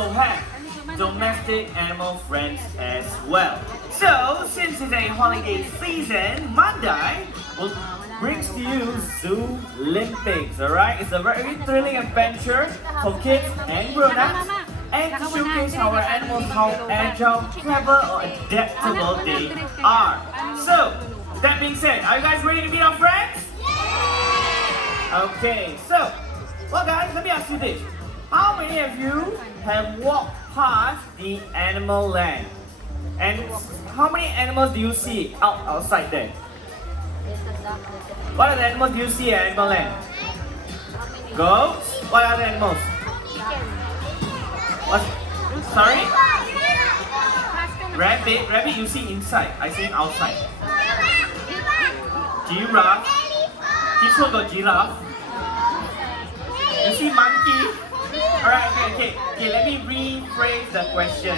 also have domestic animal friends as well. So, since it's a holiday season, Monday will brings to you Zoo Olympics, alright? It's a very thrilling adventure for kids and grown-ups and to showcase our animals how agile, clever or adaptable they are. So, that being said, are you guys ready to meet our friends? Okay, so, well guys, let me ask you this. How many of you have walked past the animal land? And how many animals do you see outside there? What other animals do you see at Animal Land? Goats? What other animals? What? Sorry? Rabbit? Rabbit you see inside. I see outside. Giraffe? Kids got giraffe. You see monkey? Alright, okay, let me rephrase the question.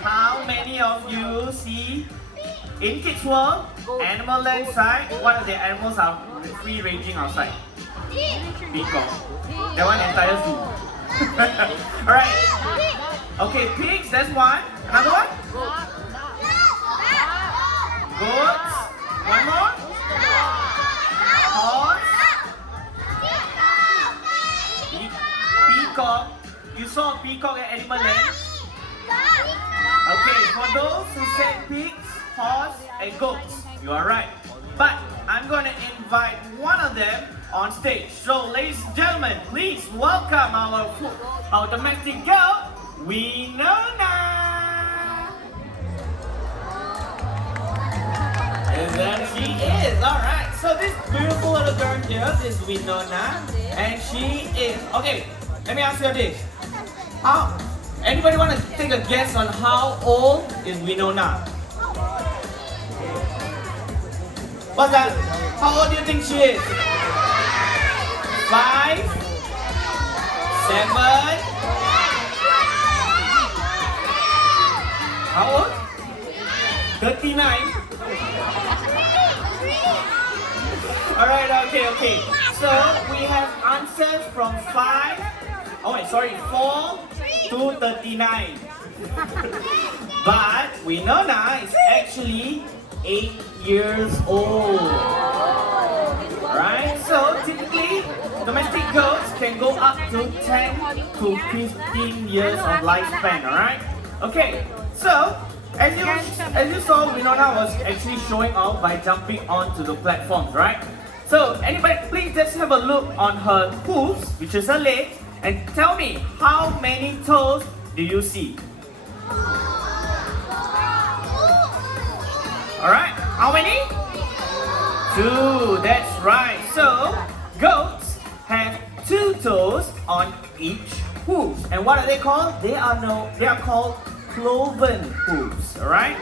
How many of you see in Kids World, Animal Land side, what are the animals are free ranging outside? Peacock. That one entire zoo. Alright. Okay, pigs, that's one. Another one? Goats. One more? Horse. Peacock. You saw a peacock at Animal Land? Okay, for those who said pigs, horse and goats, you are right. But I'm going to invite one of them on stage. So ladies and gentlemen, please welcome our domestic girl, Winona. And there she is. Alright, so this beautiful little girl here is Winona. And she is, okay, let me ask you this. Anybody want to take a guess on how old is Winona? What's that? How old do you think she is? 5? 7? How old? 39? Alright, okay. So we have answers from 4 to 39. But Winona is actually 8 years old. Alright, so typically domestic goats can go up to 10 to 15 years of lifespan, alright? Okay, so as you saw, Winona was actually showing off by jumping onto the platforms, right? So anybody please just have a look on her hooves, which is her legs, and tell me how many toes do you see? Alright, how many? 2, that's right. So, goats have 2 toes on each hoof. And what are they called? They are called cloven hooves, alright?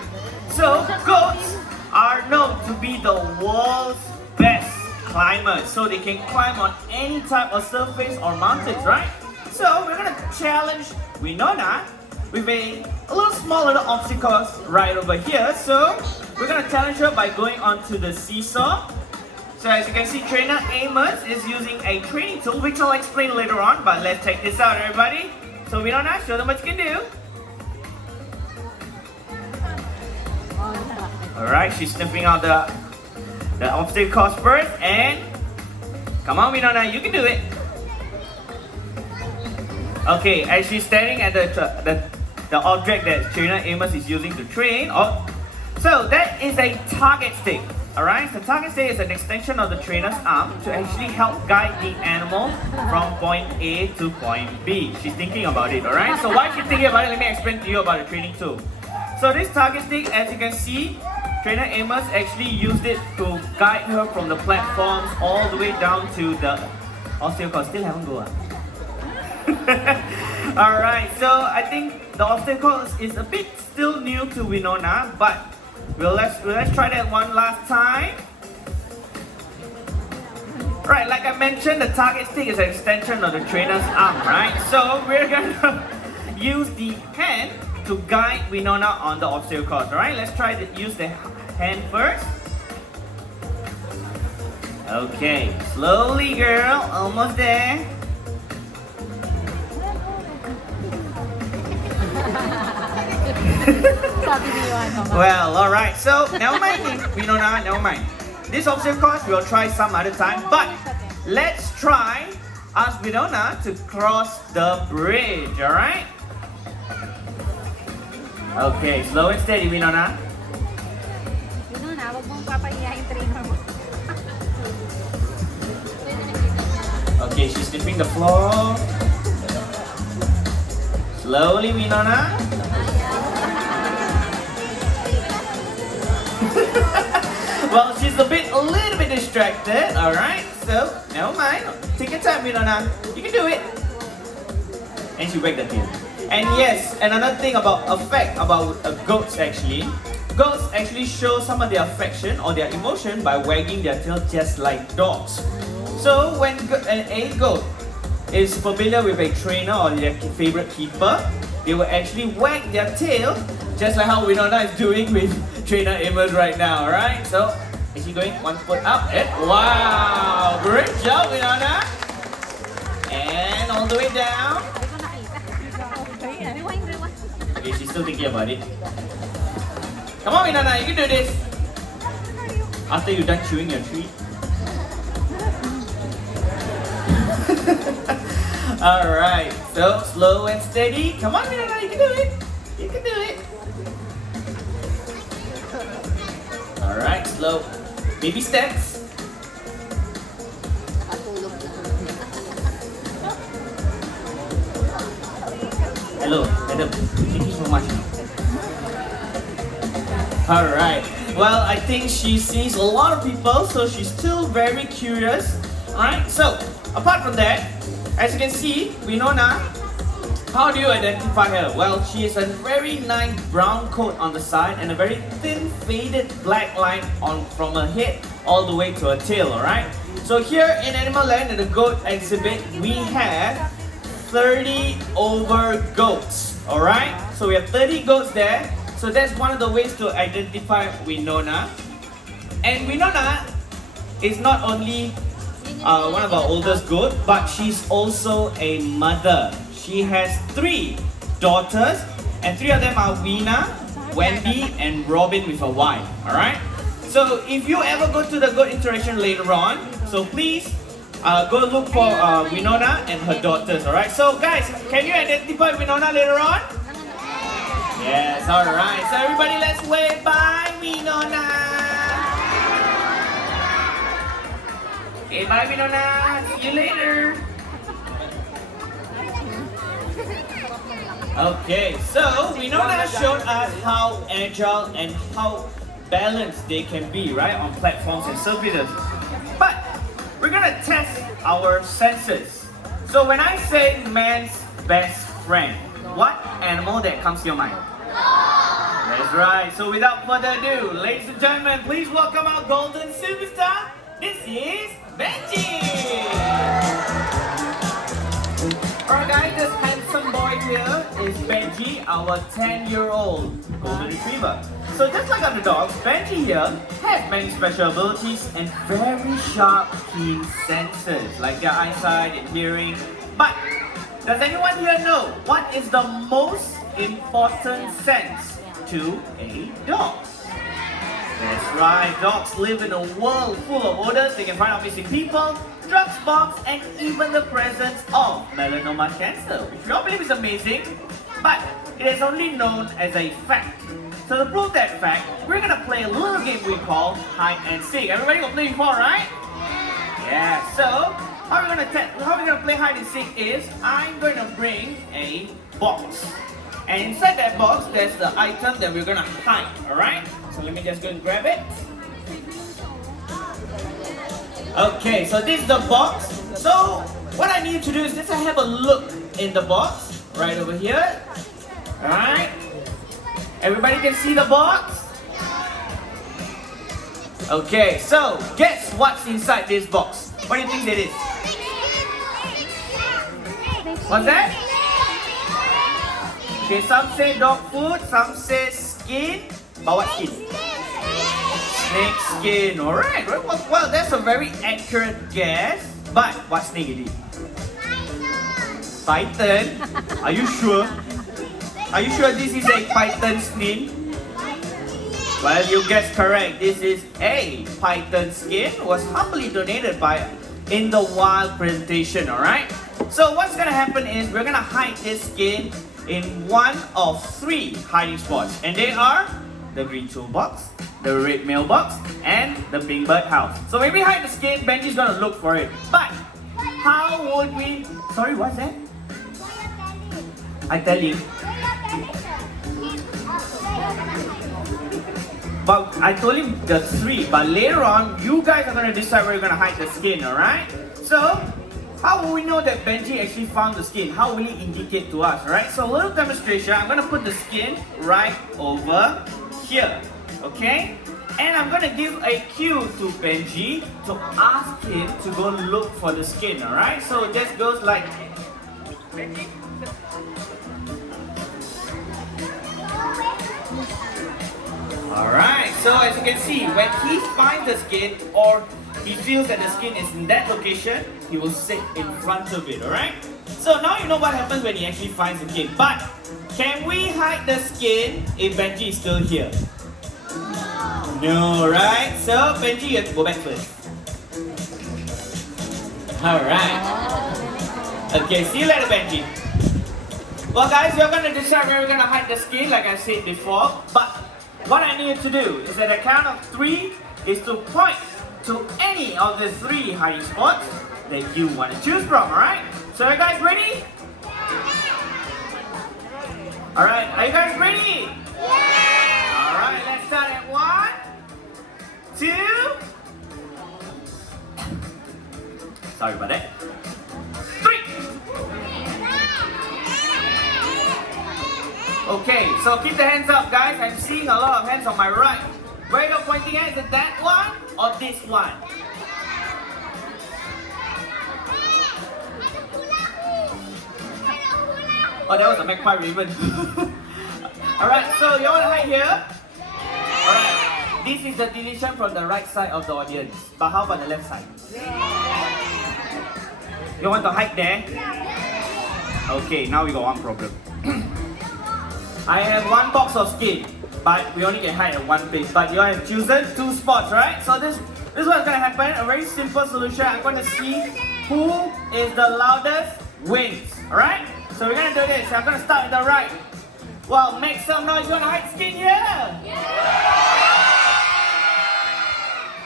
So, goats are known to be the world's best climbers. So they can climb on any type of surface or mountains, right? So, we're gonna challenge Winona with a little small little obstacles right over here. So we're gonna challenge her by going onto the seesaw. So as you can see, trainer Amos is using a training tool, which I'll explain later on, but let's check this out, everybody. So Winona, show them what you can do. Alright, she's sniffing out the obstacles first, and come on Winona, you can do it. Okay, as she's staring at the object that trainer Amos is using to train. So that is a target stick. Alright, the target stick is an extension of the trainer's arm to actually help guide the animal from point A to point B. She's thinking about it, alright? So while she's thinking about it, let me explain to you about the training tool. So this target stick, as you can see, trainer Amos actually used it to guide her from the platforms all the way down to the obstacle. Still haven't go. Alright, so I think the obstacle is a bit still new to Winona, but let's try that one last time. Right, like I mentioned, the target stick is an extension of the trainer's arm, right? So we're gonna use the hand to guide Winona on the obstacles, alright? Let's try to use the hand first. Okay, slowly girl, almost there. Sabi ni Johan, mama. Well, alright. So, never mind, Winona, never mind. This obstacle course we'll try some other time, but let's try ask Winona to cross the bridge, alright? Okay, slow and steady, Winona. Yun na, huwag mong papahiyahin trainer mo. Okay, she's sniffing the floor. Slowly, Winona. Well, she's a little bit distracted, alright? So, never mind. Take your time, Winona. You can do it. And she wagged the tail. And yes, another thing about goats actually. Goats actually show some of their affection or their emotion by wagging their tail just like dogs. So when a goat is familiar with a trainer or their favorite keeper, they will actually wag their tail just like how Winona is doing with trainer Amos right now, alright? So, is she going one foot up? Wow! Great job, Winona! And all the way down. Okay, she's still thinking about it. Come on, Winona, you can do this. After you're done chewing your treat. Alright, so slow and steady. Come on, Winona, you can do it. You can do it. Alright, slow. Baby steps. Hello, madam. Thank you so much. Alright. Well, I think she sees a lot of people, so she's still very curious. Alright, so apart from that, as you can see, Winona, how do you identify her? Well, she has a very nice brown coat on the side and a very thin faded black line from her head all the way to her tail, alright? So here in Animal Land at the goat exhibit, we have 30 over goats, alright? So we have 30 goats there. So that's one of the ways to identify Winona. And Winona is not only one of our oldest goats, but she's also a mother. She has 3 daughters, and 3 of them are Weena, Wendy, and Robin with a Y, alright? So if you ever go to the goat interaction later on, so please go look for Winona and her daughters, alright? So guys, can you identify Winona later on? Yes, alright. So everybody, let's wave bye, Winona! Okay, bye, Winona. See you later. Okay, so Winona showed us how agile and how balanced they can be, right, on platforms and surfaces. But we're gonna test our senses. So when I say man's best friend, what animal that comes to your mind? That's right. So without further ado, ladies and gentlemen, please welcome our golden superstar. This is Benji. Alright guys, this handsome boy here is Benji, our 10-year-old golden retriever. So just like other dogs, Benji here has many special abilities and very sharp, keen senses, like their eyesight and hearing. But does anyone here know what is the most important sense to a dog? That's right, dogs live in a world full of odors. They can find out missing people, drugs, bombs, and even the presence of melanoma cancer, which we all believe is amazing, but it is only known as a fact. So to prove that fact, we're gonna play a little game we call hide and seek. Everybody gonna play before, right? Yeah. So how we're gonna play hide and seek is I'm going to bring a box. And inside that box, there's the item that we're gonna hide, alright? So let me just go and grab it. Okay, so this is the box. So what I need you to do is just have a look in the box, right over here. Alright? Everybody can see the box? Okay, so guess what's inside this box? What do you think that is? What's that? Okay, some say dog food, some say skin. But what skin? Snake skin. Alright, well, that's a very accurate guess. But what snake it is? Python. Are you sure? Are you sure this is a python skin? Well, you guessed correct. This is a python skin. Was humbly donated by In the Wild presentation, alright? So what's gonna happen is we're gonna hide this skin in one of three hiding spots. And they are the green toolbox, the red mailbox, and the pink birdhouse. So when we hide the skin, Benji's gonna look for it. But how would we... Sorry, what's that? I tell you. But I told him the three, but later on, you guys are gonna decide where you're gonna hide the skin, alright? So, how will we know that Benji actually found the skin? How will he indicate to us, alright? So, a little demonstration, I'm gonna put the skin right over here, okay? And I'm gonna give a cue to Benji to ask him to go look for the skin, alright? So, it just goes like... Benji? Alright, so as you can see, when he finds the skin or he feels that the skin is in that location, he will sit in front of it, alright? So now you know what happens when he actually finds the skin. But, can we hide the skin if Benji is still here? No, right? So, Benji, you have to go back first. Alright. Okay, see you later, Benji. Well guys, we're gonna decide where we're gonna hide the skin, like I said before. But what I need you to do is at the count of 3 is to point to any of the 3 hiding spots that you want to choose from, alright? So are you guys ready? Alright, are you guys ready? Yeah! Alright, let's start at 1, 2... Sorry about that. 3! Okay, so keep the hands up, guys. I'm seeing a lot of hands on my right. Where you're pointing at, is it that one or this one? Oh, that was a magpie raven. Alright, so you want to hide here? Alright, this is the deletion from the right side of the audience. But how about the left side? You want to hide there? Okay, now we got one problem. I have one box of skin, but we only can hide at one place. But you have chosen 2 spots, right? So this is what's gonna happen. A very simple solution. I'm gonna see who is the loudest wins. Alright? So we're gonna do this. I'm gonna start with the right. Well, make some noise. You wanna hide skin here?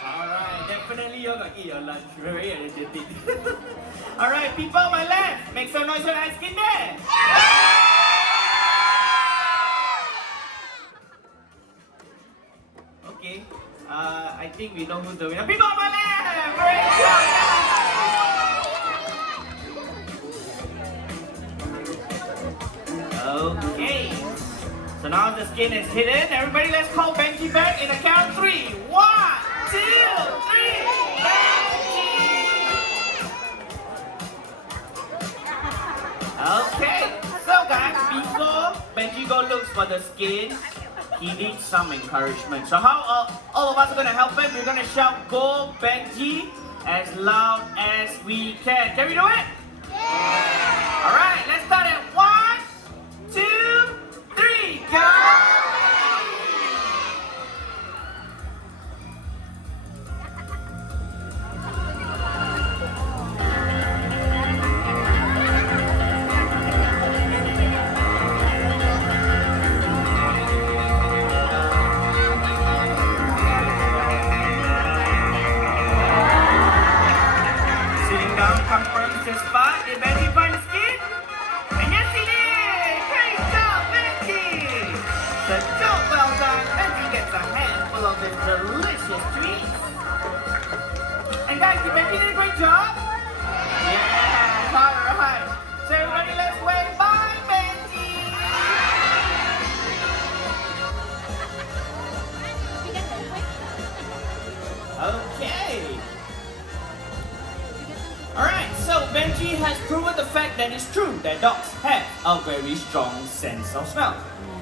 Alright, definitely you're gonna eat your lunch. Very energetic. Alright, people on my left, make some noise. You wanna hide skin there? Okay, I think we know who's the winner. People on my left! Great job! Okay, so now the skin is hidden. Everybody, let's call Benji back in a count of 3. 1, 2, 3, Benji! Okay, so guys, before Benji go looks for the skin, he needs some encouragement. So how all of us are going to help him? We're going to shout, "Go Benji," as loud as we can. Can we do it? Yeah! Alright, let's start at 1, 2, 3, go! Confirms the spot. Did Benji find the skin? And yes, he did! Great job, Benji! The job well done. Benji gets a handful of this delicious treat. And guys, did Benji do a great job? Yeah! Alright. So everybody, let's wave bye, Benji! Okay. Alright, so Benji has proven the fact that it's true that dogs have a very strong sense of smell.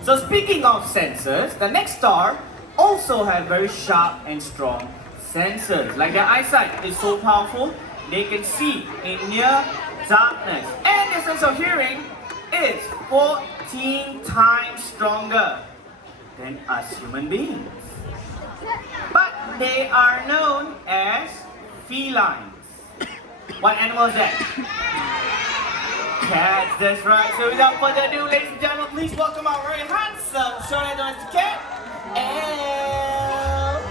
So speaking of senses, the next star also have very sharp and strong senses. Like their eyesight is so powerful, they can see in near darkness. And their sense of hearing is 14 15 times stronger than us human beings. But they are known as felines. What animal is that? Cats, that's right. So without further ado, ladies and gentlemen, please welcome our very handsome short-haired domestic cat, Elf.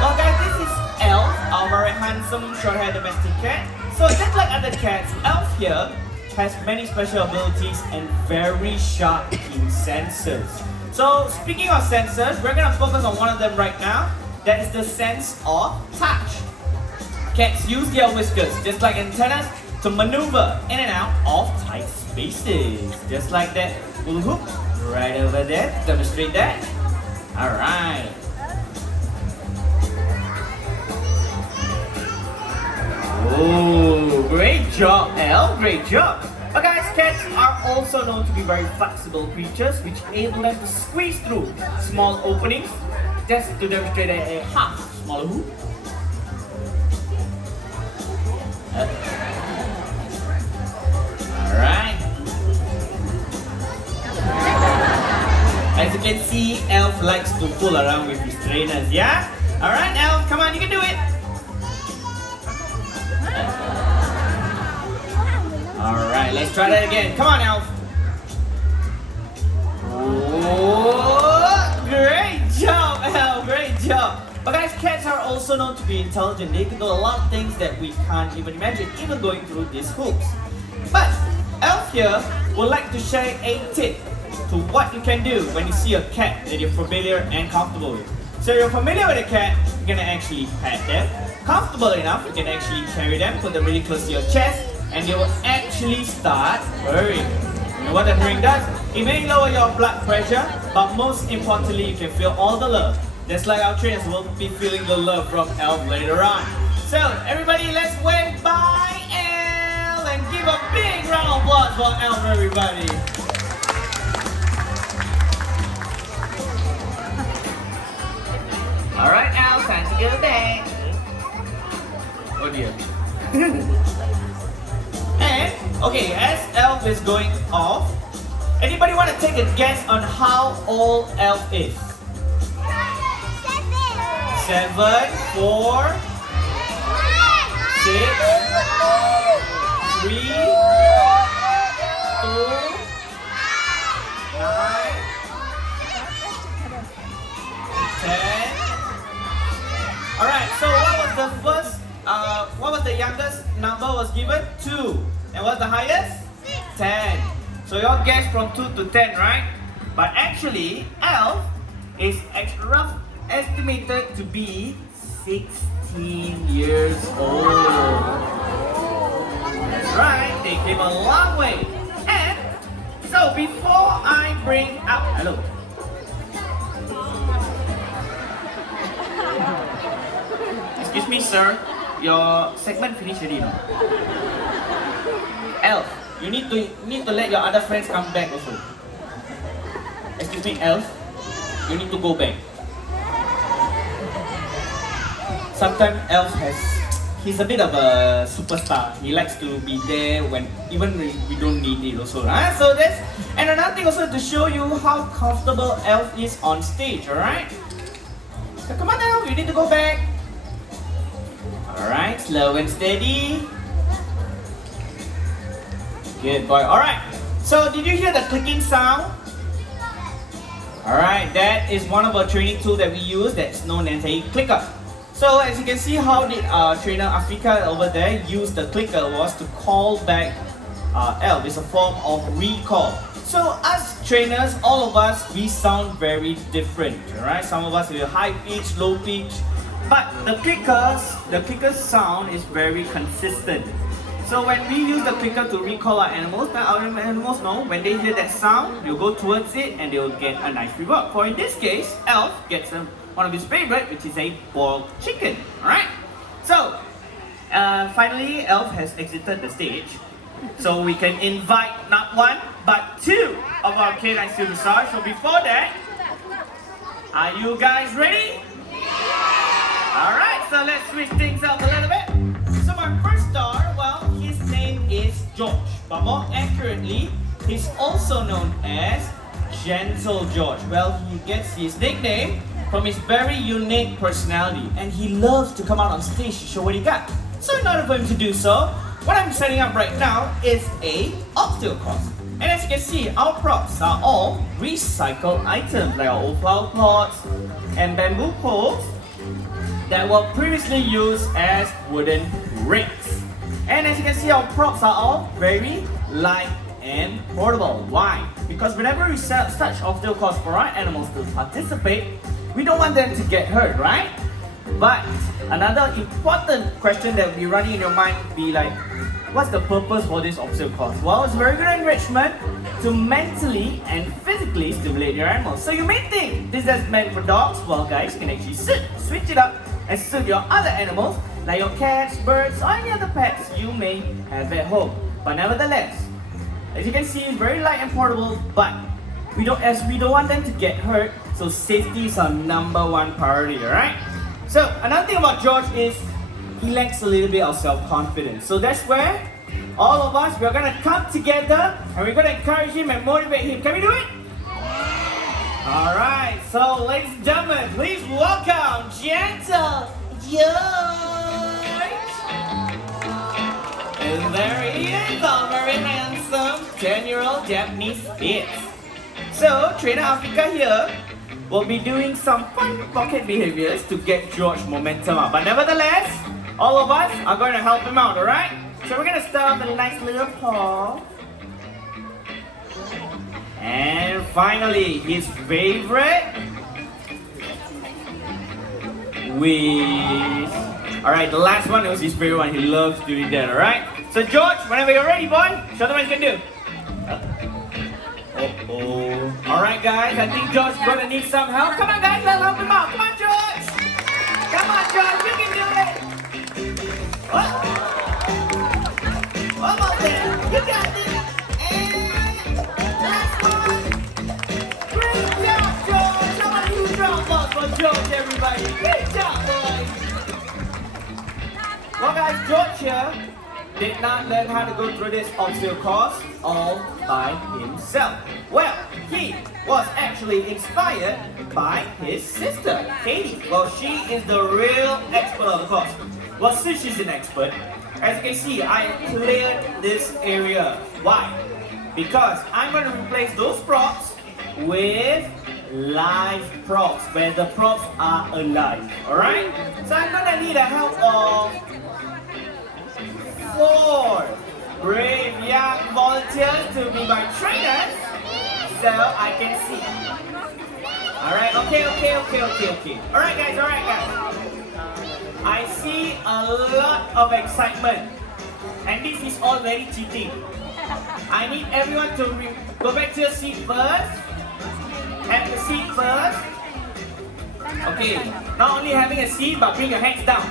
Well guys, this is Elf, our very handsome short-haired domestic cat. So just like other cats, Elf here has many special abilities and very sharp keen sensors. So speaking of sensors, we're gonna focus on one of them right now. That is the sense of touch. Cats use their whiskers, just like antennas, to maneuver in and out of tight spaces. Just like that little hook right over there. Demonstrate that. Alright. Oh, great job, Elle. Great job. But guys, cats are also known to be very flexible creatures, which enable them to squeeze through small openings, just to demonstrate a half smaller hoop. Alright. As you can see, Elf likes to fool around with his trainers, yeah? Alright, Elf, come on, you can do it. Alright, let's try that again. Come on, Elf. Oh, great job, Elf, great job. But guys, cats are also known to be intelligent. They can do a lot of things that we can't even imagine, even going through these hoops. But Elf here would like to share a tip to what you can do when you see a cat that you're familiar and comfortable with. So you're familiar with a cat, you can actually pet them. Comfortable enough, you can actually carry them, put them really close to your chest, and they will actually start purring. And what the purring does, it may lower your blood pressure, but most importantly, you can feel all the love. Just like our trainers will be feeling the love from Elf later on. So everybody, let's wave bye Elf and give a big round of applause for Elf, everybody. Alright Elf, time to go back. Oh dear. And, okay, as Elf is going off, anybody want to take a guess on how old Elf is? 7, 4, 6, 3, 2, 9, 10. Alright, so what was the youngest number was given? 2. And what's the highest? 10. So you all guessed from 2 to 10, right? But actually, Elf is rough estimated to be 16 years old. That's right, they came a long way. And so before I bring up, hello. Excuse me, sir. Your segment finished already, no? Elf, you need to let your other friends come back also. Excuse me, Elf. You need to go back. Sometimes Elf he's a bit of a superstar. He likes to be there when even we don't need it also. So that's, and another thing also to show you how comfortable Elf is on stage, alright? So come on Elf, you need to go back. Alright, slow and steady. Good boy. Alright, so did you hear the clicking sound? Alright, that is one of our training tools that we use that's known as a clicker. So as you can see, how did our trainer Afrika over there use the clicker was to call back Elf. It's a form of recall. So us trainers, all of us, we sound very different, alright? Some of us with high pitch, low pitch, but the clicker's sound is very consistent. So when we use the clicker to recall our animals know when they hear that sound, they'll go towards it and they'll get a nice reward. For in this case, Elf gets one of his favorite, which is a boiled chicken. Alright? So, finally, Elf has exited the stage. So we can invite not one, but 2 of our canine superstars. So before that, are you guys ready? Alright, so let's switch things up a little bit. So our first star, well, his name is George. but more accurately, he's also known as Gentle George. Well, he gets his nickname from his very unique personality, and he loves to come out on stage to show what he got. So in order for him to do so, what I'm setting up right now is a obstacle course. And as you can see, our props are all recycled items like our old flower pots and bamboo poles that were previously used as wooden rakes. And as you can see, our props are all very light and portable. Why? Because whenever we set up such obstacle course for our animals to participate, we don't want them to get hurt, right? But another important question that will be running in your mind would be like, what's the purpose for this obstacle course? Well, it's very good enrichment to mentally and physically stimulate your animals. So you may think this is meant for dogs. Well guys, you can actually switch it up and suit your other animals like your cats, birds, or any other pets you may have at home. But nevertheless, as you can see, it's very light and portable, but we don't want them to get hurt, so safety is our #1 priority, alright? So another thing about George is he lacks a little bit of self-confidence. So that's where all of us, we're gonna come together and we're gonna encourage him and motivate him. Can we do it? Alright, so ladies and gentlemen, please welcome Gentle George. And there he is, a very handsome 10-year-old Japanese Spitz. So, Trainer Africa here will be doing some fun pocket behaviors to get George momentum up. But nevertheless, all of us are going to help him out, alright? So we're going to start with a nice little paw. And finally, his favorite, whiz. Alright, the last one was his favorite one. He loves doing that, alright? So George, whenever you're ready, boy, show them what you can do. Alright guys, I think George is gonna need some help. Come on guys, let's help him out. Come on George! Come on George, you can do it! What? Almost there. You got this. And last one. Great job George! How about you drop balls for George everybody? Great job boys! Well guys, George here did not learn how to go through this obstacle course all by himself. Well, he was actually inspired by his sister, Katie. Well, she is the real expert of the course. Well, since she's an expert, as you can see, I cleared this area. Why? Because I'm going to replace those props with live props, where the props are alive. Alright? So I'm going to need the help of 4 brave young volunteers to be my trainers so I can see. Alright, okay. Alright guys. I see a lot of excitement and this is already cheating. I need everyone to go back to your seat first. Have the seat first. Okay, not only having a seat but bring your hands down.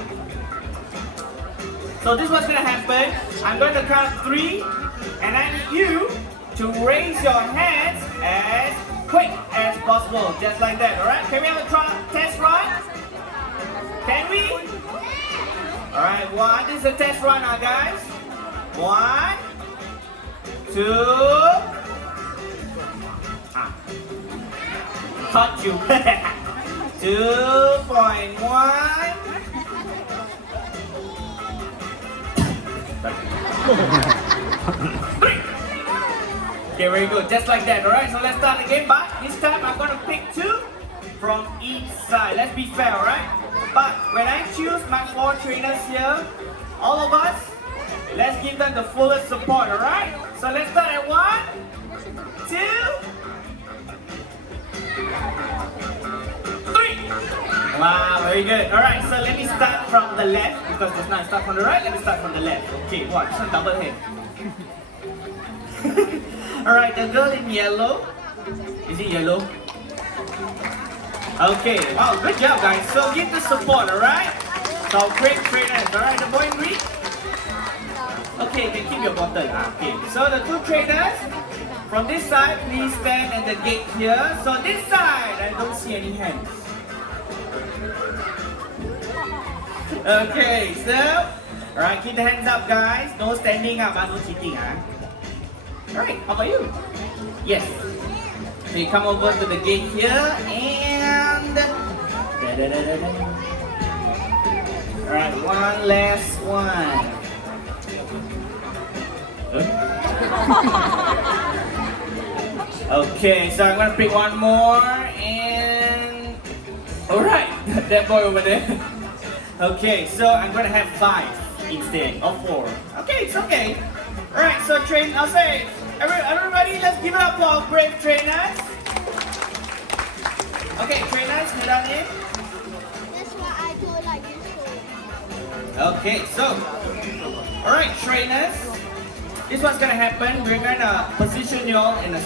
So this is what's going to happen. I'm going to count 3 and I need you to raise your hands as quick as possible. Just like that, alright? Can we have a test run? Can we? Alright, this is a test run now guys. 1, 2. Caught you. 2.1. Okay, very good. Just like that, alright? So let's start again, but this time I'm gonna pick 2 from each side. Let's be fair, alright? But when I choose my 4 trainers here, all of us, let's give them the fullest support, alright? So let's start at 1, 2, 3. Wow, very good. Alright, so let me start from the left because just now I start from the right. Let me start from the left. Okay, wow, this one double head. Alright, the girl in yellow. Is it yellow? Okay, wow, good job guys. So give the support, alright? So great trainers, alright? The boy in green? Okay, you can keep your bottle. Okay, so the 2 trainers, from this side, please stand at the gate here. So this side, I don't see any hands. Okay, so, alright, keep the hands up guys. No standing up, no cheating. Alright, how about you? Yes. So you come over to the gate here and... Alright, one last one. Okay, so I'm gonna pick one more and... Alright, that boy over there. Okay, so I'm gonna have 5 instead of 4. Okay, it's okay. Alright, so I'll say, everybody, let's give it up for our brave trainers. Okay, trainers, head on in. That's why I go like this. Okay, so, alright, trainers, this what's gonna happen. We're gonna position y'all in a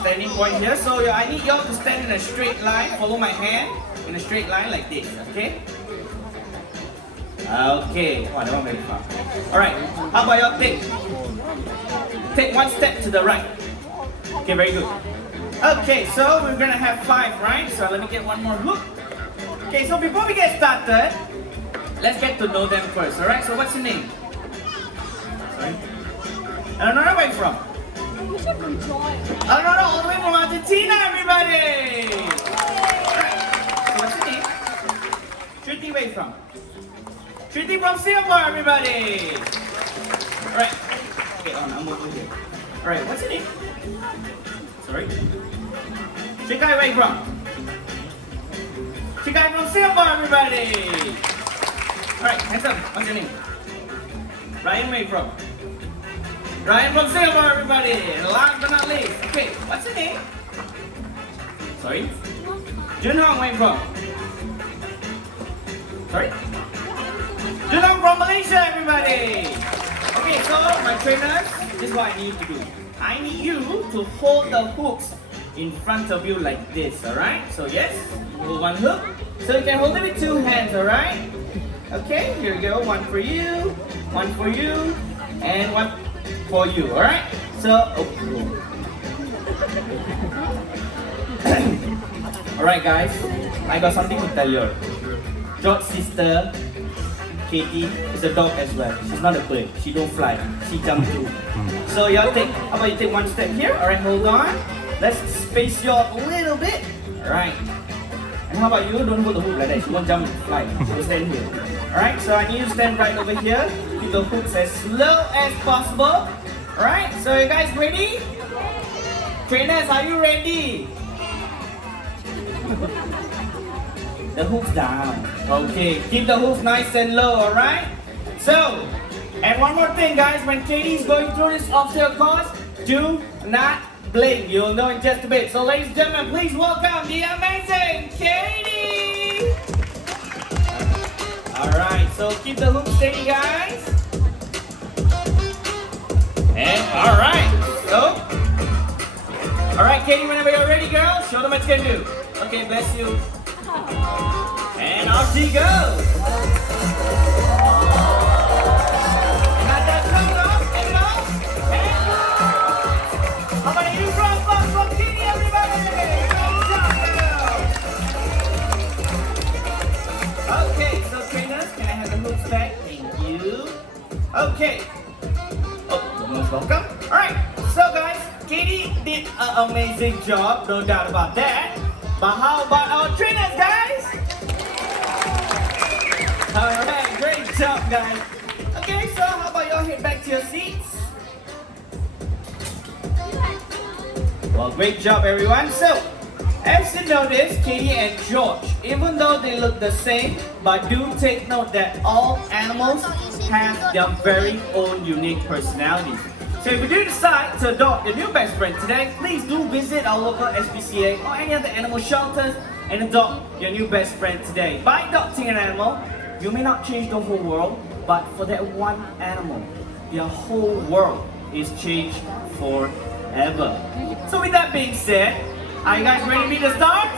standing point here. So I need y'all to stand in a straight line. Follow my hand in a straight line like this. Okay. Okay. Oh, that one very far. All right. How about y'all take one step to the right. Okay, very good. Okay, so we're gonna have 5, right? So let me get one more hook. Okay, so before we get started, let's get to know them first. All right. So what's your name? Sorry. I don't know where you're from. You should enjoy. Oh, no, all the way from Argentina, everybody! Alright, so what's your name? Shruti, where you from? Shruti from Singapore, everybody! Alright, okay, I'm over here. Alright, what's your name? Sorry? Shikai, where you from? Shikai from Singapore, everybody! Alright, hands up, what's your name? Ryan, where you from? Ryan from Singapore, everybody! And last but not least, okay, what's your name? Sorry? Junhong, where you from? Sorry? Junhong from Malaysia, everybody! Okay, so my trainers, this is what I need you to do. I need you to hold the hooks in front of you like this, alright? So yes, hold one hook. So you can hold it with 2 hands, alright? Okay, here we go. One for you, and one for you, alright? So, alright guys, I got something to tell you. George's sister, Katie, is a dog as well. She's not a bird. She don't fly. She jumps too. So y'all how about you take one step here? Alright, hold on. Let's space you out a little bit. Alright. And how about you? Don't hold the hook like that. She won't jump and fly. So stand here. Alright, so I need you to stand right over here. Keep the hooks as slow as possible. Alright, so you guys ready? Trainers, are you ready? The hooks down. Okay, keep the hooks nice and low, alright? So, and one more thing guys, when Katie's going through this obstacle course, do not blink. You'll know in just a bit. So ladies and gentlemen, please welcome the amazing Katie! Alright, so keep the hooks steady guys. And alright, so. Alright Katie, whenever you're ready girl, show them what you can do. Okay, bless you. And off she goes. Got that tongue off, get it off. And how about you from Katie, everybody? Okay, so trainers, can I have the hooks back? Thank you. Okay. Oh, most welcome. Alright, so guys, Katie did an amazing job, no doubt about that. But how about our trainers, guys? Alright, great job, guys. Okay, so how about y'all head back to your seats? Well, great job, everyone. So, as you notice, Katie and George, even though they look the same, but do take note that all animals have their very own unique personalities. So if you do decide to adopt your new best friend today, please do visit our local SPCA or any other animal shelters and adopt your new best friend today. By adopting an animal, you may not change the whole world, but for that one animal, your whole world is changed forever. So with that being said, are you guys ready for me to start?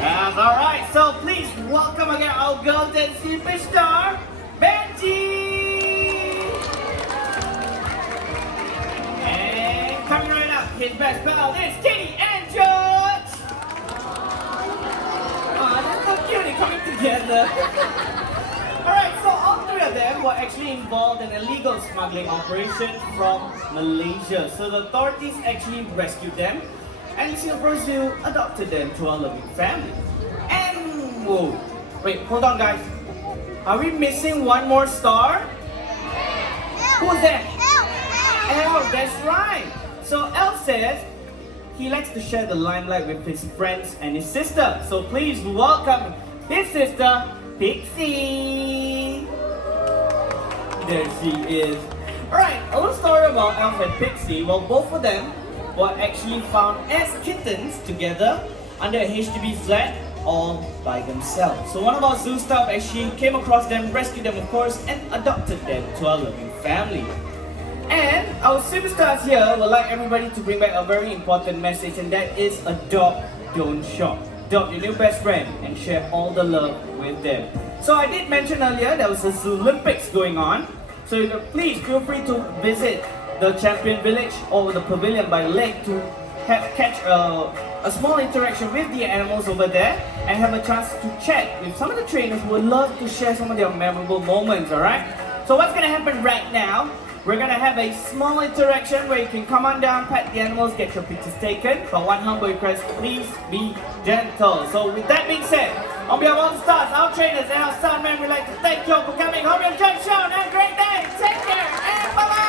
Yes, alright, so please welcome again our golden superstar, Benji! And coming right up, his best pal is Katie and George! Oh, they're so cute, they're coming together. Alright, so all 3 of them them were actually involved in illegal smuggling operation from Malaysia. So the authorities actually rescued them, and Singapore Zoo adopted them to our loving family. And whoa, wait, hold on, guys. Are we missing one more star? Who's that? Elle, that's right. So Elle says he likes to share the limelight with his friends and his sister. So please welcome his sister, Pixie. There she is. Alright, a little story about Elf and Pixie. Well, both of them were actually found as kittens together under a HDB flat all by themselves. So one of our zoo staff actually came across them, rescued them of course, and adopted them to our loving family. And our superstars here would like everybody to bring back a very important message, and that is adopt, don't shop. Adopt your new best friend and share all the love with them. So I did mention earlier there was a Zoolympics going on. So you can, please feel free to visit the Champion Village or the Pavilion by the lake to catch a small interaction with the animals over there and have a chance to chat with some of the trainers who would love to share some of their memorable moments, alright? So what's going to happen right now, we're going to have a small interaction where you can come on down, pet the animals, get your pictures taken. But one humble request, please be gentle. So with that being said, on behalf of all the stars, our trainers and our stuntmen, we'd like to thank you all for coming. Hope you enjoyed the show and have a great day. Take care and bye-bye.